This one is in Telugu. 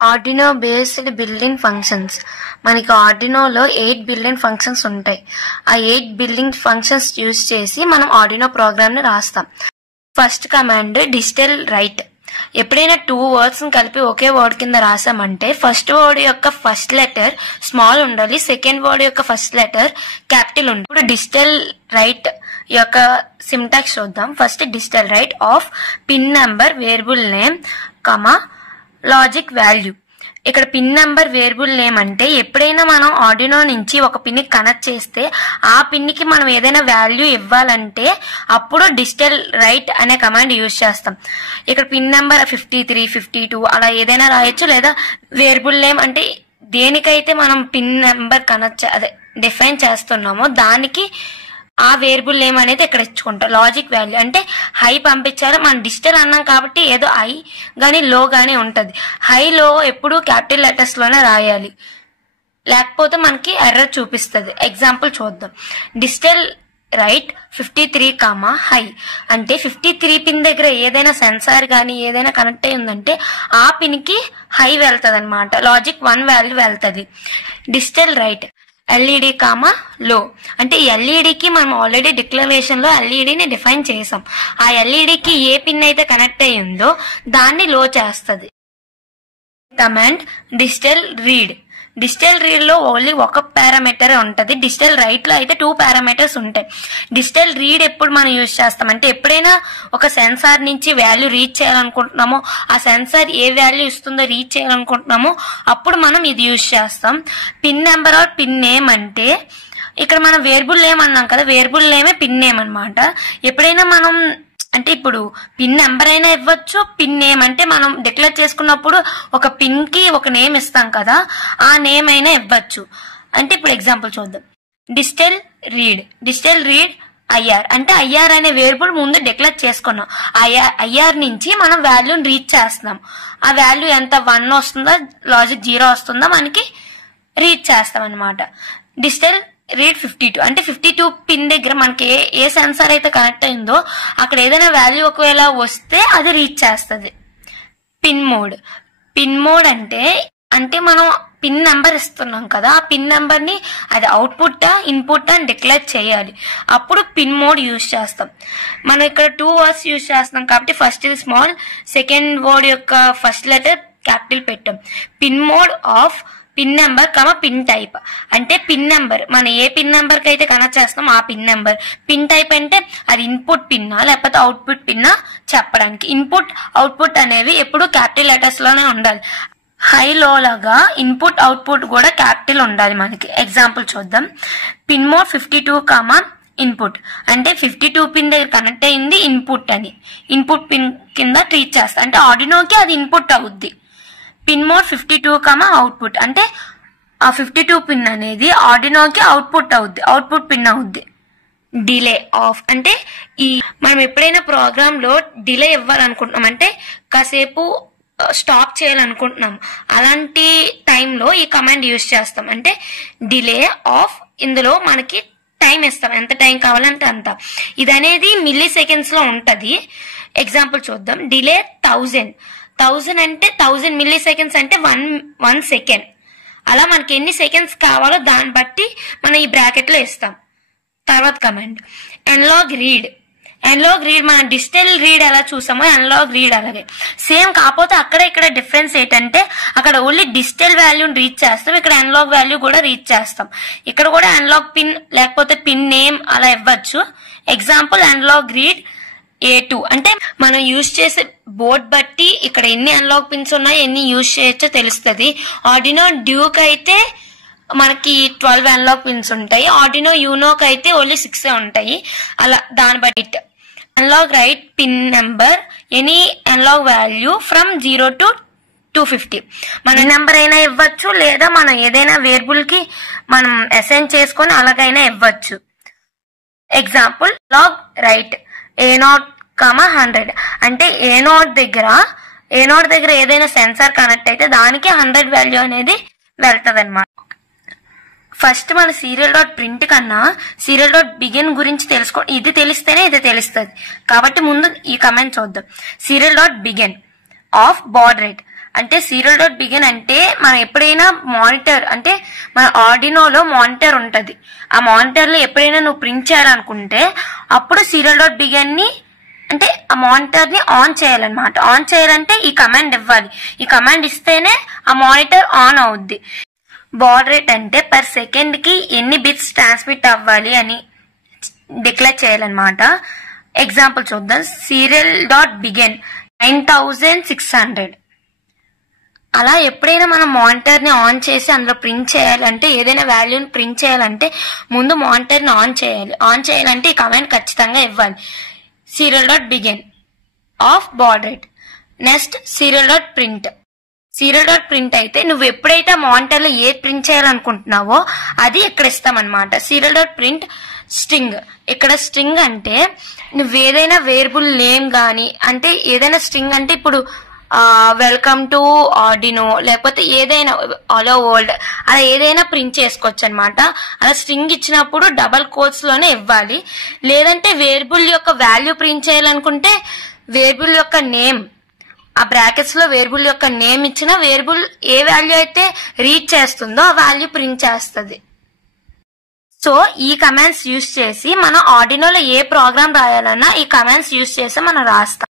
Arduino based building functions. మనకి ఆర్డినోలో 8 బిల్డింగ్ ఫంక్షన్స్ ఉంటాయి. ఆ 8 బిల్డింగ్ ఫంక్షన్స్ యూజ్ చేసి మనం ఆర్డినో ప్రోగ్రామ్ ని రాస్తాం. First command digital right. ఎప్పుడైనా 2 వర్డ్స్ కలిపి ఒకే వర్డ్ కింద రాసామంటే ఫస్ట్ వర్డ్ యొక్క ఫస్ట్ లెటర్ స్మాల్ ఉండాలి, సెకండ్ వర్డ్ యొక్క ఫస్ట్ లెటర్ క్యాపిటల్ ఉండాలి. ఇప్పుడు డిజిటల్ రైట్ యొక్క సింటాక్స్ చూద్దాం. First digital right of pin number variable name logic value. ఇక్కడ పిన్ నెంబర్ వేరియబుల్ నేమ్ అంటే ఎప్పుడైనా మనం ఆర్డినో నుంచి ఒక పిన్ కనెక్ట్ చేస్తే ఆ పిన్ కి మనం ఏదైనా వాల్యూ ఇవ్వాలంటే అప్పుడు డిజిటల్ రైట్ అనే కమాండ్ యూజ్ చేస్తాం. ఇక్కడ పిన్ నెంబర్ 53, 52 అలా ఏదైనా రాయొచ్చు. లేదా వేరియబుల్ నేమ్ అంటే దేనికైతే మనం పిన్ నెంబర్ కనెక్ట్ డిఫైన్ చేస్తున్నామో దానికి ఆ వేరియబుల్ నేమ్ అనేది ఇక్కడ ఇచ్చుకుంటాం. లాజిక్ వాల్యూ అంటే హై పంపించాలి. మనం డిజిటల్ అన్నాం కాబట్టి ఏదో హై గానీ లో గానీ ఉంటది. హై లో ఎప్పుడు క్యాపిటల్ లెటర్స్ లోనే రాయాలి, లేకపోతే మనకి ఎర్రర్ చూపిస్తుంది. ఎగ్జాంపుల్ చూద్దాం. డిజిటల్ రైట్ 53, హై అంటే 53 పిన్ దగ్గర ఏదైనా సెన్సార్ గానీ ఏదైనా కనెక్ట్ అయి ఉందంటే ఆ పిన్ కి హై వెళ్తుంది అనమాట. లాజిక్ 1 వాల్యూ వెళ్తుంది. డిజిటల్ రైట్ ఎల్ఈడి లో అంటే ఎల్ఈడికి మనం ఆల్రెడీ డిక్లరేషన్ లో ఎల్ఈడిని డిఫైన్ చేసాం. ఆ ఎల్ఈడికి ఏ పిన్ అయితే కనెక్ట్ అయి ఉందో దాన్ని లో చేస్తుంది. Command digital read. Digital read లో ఓన్లీ ఒక పారామీటర్ ఉంటది. డిజిటల్ రైట్ లో అయితే 2 పారామీటర్స్ ఉంటాయి. డిజిటల్ రీడ్ ఎప్పుడు మనం యూజ్ చేస్తాం అంటే ఎప్పుడైనా ఒక సెన్సార్ నుంచి వాల్యూ రీచ్ చేయాలనుకుంటున్నామో ఆ సెన్సార్ ఏ వాల్యూ ఇస్తుందో రీచ్ చేయాలనుకుంటున్నామో అప్పుడు మనం ఇది యూజ్ చేస్తాం. Pin number are pin name అంటే ఇక్కడ మనం వేరియబుల్ నేమ్ అన్నాం కదా, వేరియబుల్ నేమే పిన్ నేమ్ అనమాట. ఎప్పుడైనా మనం అంటే ఇప్పుడు పిన్ నెంబర్ అయినా ఇవ్వచ్చు, పిన్ నేమ్ అంటే మనం డిక్లేర్ చేసుకున్నప్పుడు ఒక పిన్ కి ఒక నేమ్ ఇస్తాం కదా, ఆ నేమ్ అయినా ఇవ్వచ్చు. అంటే ఇప్పుడు ఎగ్జాంపుల్ చూద్దాం. Digital read. Digital read IR అంటే ఐఆర్ అనే వేరియబుల్ ముందు డిక్లేర్ చేసుకున్నాం. ఐఆర్ నుంచి మనం వాల్యూని రీచ్ చేస్తున్నాం. ఆ వాల్యూ ఎంత 1 వస్తుందో లాజిక్ 0 వస్తుందో మనకి రీచ్ చేస్తాం అనమాట. డిజిటల్ రీడ్ 52 అంటే 52 పిన్ దగ్గర మనకి ఏ సెన్సార్ అయితే కనెక్ట్ అయిందో అక్కడ ఏదైనా వాల్యూ ఒకవేళ వస్తే అది రీచ్ చేస్తుంది. Pin mode. పిన్ మోడ్ అంటే మనం పిన్ నెంబర్ ఇస్తున్నాం కదా, ఆ పిన్ నెంబర్ ని అది అవుట్పుట్ ఇన్పుట్ అని డిక్లేర్ చేయాలి. అప్పుడు పిన్ మోడ్ యూజ్ చేస్తాం. మనం ఇక్కడ 2 వర్డ్స్ యూజ్ చేస్తున్నాం కాబట్టి ఫస్ట్ ఇది స్మాల్, సెకండ్ వర్డ్ యొక్క ఫస్ట్ లెటర్ క్యాపిటల్ పెట్టాం. Pin mode of pin number pin type అంటే పిన్ నెంబర్ మనం ఏ పిన్ నెంబర్ కి అయితే కనెక్ట్ చేస్తాం ఆ పిన్ నెంబర్. పిన్ టైప్ అంటే అది ఇన్పుట్ పిన్నా లేకపోతే అవుట్పుట్ పిన్నా చెప్పడానికి. ఇన్పుట్ అవుట్పుట్ అనేవి ఎప్పుడు క్యాపిటల్ లెటర్స్ లోనే ఉండాలి. హై లో లాగా ఇన్పుట్ అవుట్పుట్ కూడా క్యాపిటల్ ఉండాలి మనకి. ఎగ్జాంపుల్ చూద్దాం. పిన్ మోడ్ 52, ఇన్పుట్ అంటే 52 పిన్ దగ్గర కనెక్ట్ అయింది ఇన్పుట్ అని. ఇన్పుట్ పిన్ కింద ట్రీట్ చేస్తా అంటే ఆర్డినోకి అది ఇన్పుట్ అవుద్ది. పిన్ మోడ్ 52, అవుట్పుట్ అంటే ఆ 52 పిన్ అనేది ఆర్డినోకి అవుట్పుట్ అవుద్ది, అవుట్పుట్ పిన్ అవుద్ది. డిలే ఆఫ్ అంటే మనం ఎప్పుడైనా ప్రోగ్రామ్ లో డిలే ఇవ్వాలనుకుంటున్నాం అంటే కాసేపు స్టాప్ చేయాలనుకుంటున్నాం, అలాంటి టైంలో ఈ కమాండ్ యూజ్ చేస్తాం. అంటే డిలే ఆఫ్ ఇందులో మనకి టైం ఇస్తాం, ఎంత టైం కావాలంటే అంత. ఇది అనేది మిల్లీ సెకండ్స్ లో ఉంటది. ఎగ్జాంపుల్ చూద్దాం. డిలే 1000 అంటే 1000 మిల్లీ సెకండ్స్ అంటే 1 సెకండ్. అలా మనకి ఎన్ని సెకండ్స్ కావాలో దాన్ని బట్టి మనం ఈ బ్రాకెట్ లో ఇస్తాం. తర్వాత command analog read. Analog read మనం డిజిటల్ రీడ్ ఎలా చూసామో అనలాగ్ రీడ్ అలాగే సేమ్. కాకపోతే అక్కడ ఇక్కడ డిఫరెన్స్ ఏంటంటే అక్కడ ఓన్లీ డిజిటల్ వాల్యూని రీచ్ చేస్తాం, ఇక్కడ అనలాగ్ వాల్యూ కూడా రీచ్ చేస్తాం. ఇక్కడ కూడా అనలాగ్ పిన్ లేకపోతే పిన్ నేమ్ అలా ఇవ్వచ్చు. ఎగ్జాంపుల్ అనలాగ్ రీడ్ A2 అంటే మనం యూజ్ చేసే బోర్డ్ బట్టి ఇక్కడ ఎన్ని అనలాగ్ పిన్స్ ఉన్నాయి ఎన్ని యూజ్ చేయొచ్చో తెలుస్తుంది. ఆర్డినో డ్యూక్ అయితే మనకి 12 అనలాగ్ పిన్స్ ఉంటాయి. ఆర్డినో యూనోకి అయితే ఓన్లీ 6 ఉంటాయి. అలా దాన్ని బట్టి analogue right pin number any analogue value from 0 to 250. మన నెంబర్ అయినా ఇవ్వచ్చు లేదా మనం ఏదైనా వేరియబుల్ కి మనం అసైన్ చేసుకొని అలాగైనా ఇవ్వచ్చు. ఎగ్జాంపుల్ లాగ్ రైట్ A0, 100 అంటే A0 దగ్గర ఏదైనా సెన్సార్ కనెక్ట్ అయితే దానికి 100 వాల్యూ అనేది వెళ్తుంది అనమాట. ఫస్ట్ మన సీరియల్ డాట్ ప్రింట్ కన్నా సీరియల్ డాట్ బిగిన్ గురించి ఇది తెలిస్తేనే ఇది తెలుస్తుంది కాబట్టి ముందు ఈ కమాండ్ చూద్దాం. Serial dot begin of bad rate అంటే సీరియల్ డాట్ బిగిన్ అంటే మనం ఎప్పుడైనా మానిటర్ అంటే మన ఆర్డినోలో మానిటర్ ఉంటది. ఆ మానిటర్ లో ఎప్పుడైనా నువ్వు ప్రింట్ చేయాలనుకుంటే అప్పుడు సీరియల్ డాట్ బిగిన్ ని అంటే ఆ మానిటర్ ని ఆన్ చేయాలన్నమాట. ఆన్ చేయాలంటే ఈ కమాండ్ ఇవ్వాలి. ఈ కమాండ్ ఇస్తేనే ఆ మానిటర్ ఆన్ అవుద్ది. బాడ్ రేట్ అంటే పర్ సెకండ్ కి ఎన్ని బిట్స్ ట్రాన్స్మిట్ అవ్వాలి అని డిక్లేర్ చేయాలన్నమాట. ఎగ్జాంపుల్ చూద్దాం. Serial dot begin 9600. అలా ఎప్పుడైనా మనం మానిటర్ ని ఆన్ చేసి అందులో ప్రింట్ చేయాలంటే ఏదైనా వాల్యూని ప్రింట్ చేయాలంటే ముందు మానిటర్ ని ఆన్ చేయాలి. ఆన్ చేయాలంటే ఈ కమాండ్ ఖచ్చితంగా ఇవ్వాలి. Serial dot begin of bad rate. Next serial dot print. Serial dot print అయితే నువ్వు ఎప్పుడైతే మానిటర్ లో ఏది ప్రింట్ చేయాలనుకుంటున్నావో అది ఇక్కడ ఇస్తామన్నమాట. Serial dot print string. ఇక్కడ స్ట్రింగ్ అంటే నువ్వు ఏదైనా వేరియబుల్ నేమ్ గానీ అంటే ఏదైనా స్ట్రింగ్ అంటే ఇప్పుడు వెల్కమ్ టు ఆర్డినో లేకపోతే ఏదైనా ఆల్ వరల్డ్ అలా ఏదైనా ప్రింట్ చేసుకోవచ్చు అనమాట. అలా స్ట్రింగ్ ఇచ్చినప్పుడు డబల్ కోట్స్ లోనే ఇవ్వాలి. లేదంటే వేరియబుల్ యొక్క వాల్యూ ప్రింట్ చేయాలనుకుంటే వేరియబుల్ యొక్క నేమ్ ఆ బ్రాకెట్స్ లో వేరియబుల్ యొక్క నేమ్ ఇచ్చిన వేరియబుల్ ఏ వాల్యూ అయితే రీడ్ చేస్తుందో ఆ వాల్యూ ప్రింట్ చేస్తుంది. సో ఈ కమాండ్స్ యూజ్ చేసి మనం ఆర్డినోలో ఏ ప్రోగ్రామ్ రాయాలన్నా ఈ కమాండ్స్ యూజ్ చేసి మనం రాస్తాం.